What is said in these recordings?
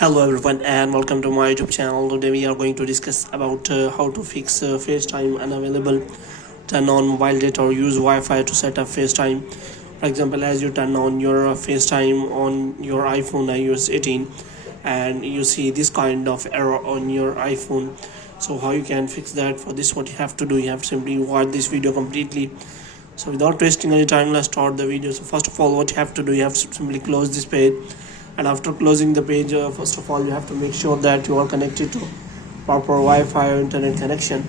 Hello everyone and welcome to my YouTube channel. Today we are going to discuss about how to fix FaceTime unavailable, turn on mobile data or use Wi-Fi to set up FaceTime. For example, as you turn on your FaceTime on your iPhone iOS 18 and you see this kind of error on your iPhone. So how you can fix that? For this, what you have to do, you have to simply watch this video completely. So without wasting any time, let's start the video. So first of all, what you have to do, you have to simply close this page. And after closing the page, first of all you have to make sure that you are connected to proper Wi-Fi or internet connection.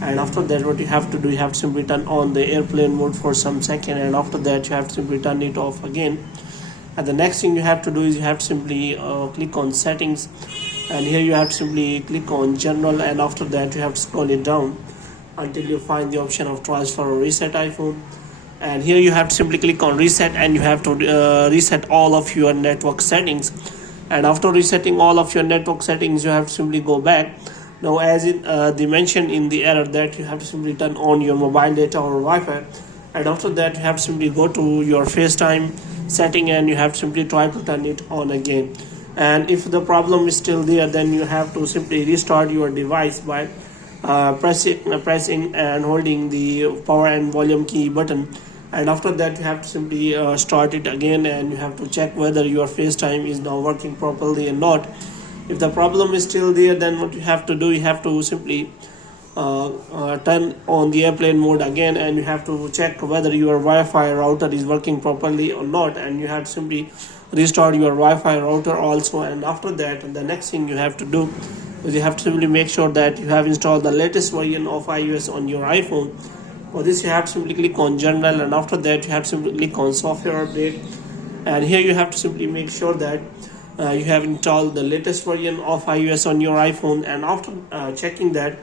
And after that, what you have to do, you have to simply turn on the airplane mode for some second, and after that you have to simply turn it off again. And the next thing you have to do is you have to simply click on settings, and here you have to simply click on general, and after that you have to scroll it down until you find the option of transfer or reset iPhone. And here you have to simply click on reset, and you have to reset all of your network settings. And after resetting all of your network settings, you have to simply go back. Now as they mentioned in the error, that you have to simply turn on your mobile data or Wi-Fi, and after that you have to simply go to your FaceTime setting, and you have to simply try to turn it on again. And if the problem is still there, then you have to simply restart your device by pressing and holding the power and volume key button. And after that you have to simply start it again, and you have to check whether your FaceTime is now working properly or not. If the problem is still there, then what you have to do, you have to simply turn on the airplane mode again, and you have to check whether your Wi-Fi router is working properly or not, and you have to simply restart your Wi-Fi router also. And after that, the next thing you have to do is you have to simply make sure that you have installed the latest version of iOS on your iPhone. For this, you have to simply click on general, and after that you have to simply click on software update, and here you have to simply make sure that you have installed the latest version of iOS on your iPhone. And after checking that,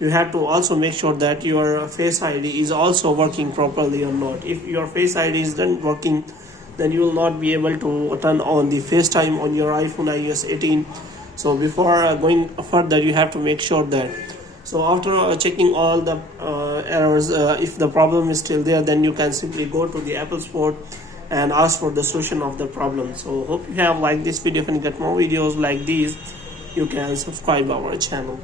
you have to also make sure that your Face ID is also working properly or not. If your Face ID is not working, then you will not be able to turn on the FaceTime on your iPhone iOS 18. So before going further, you have to make sure that. So after checking all the errors, if the problem is still there, then you can simply go to the Apple Store and ask for the solution of the problem. So hope you have liked this video. If you get more videos like these, you can subscribe our channel.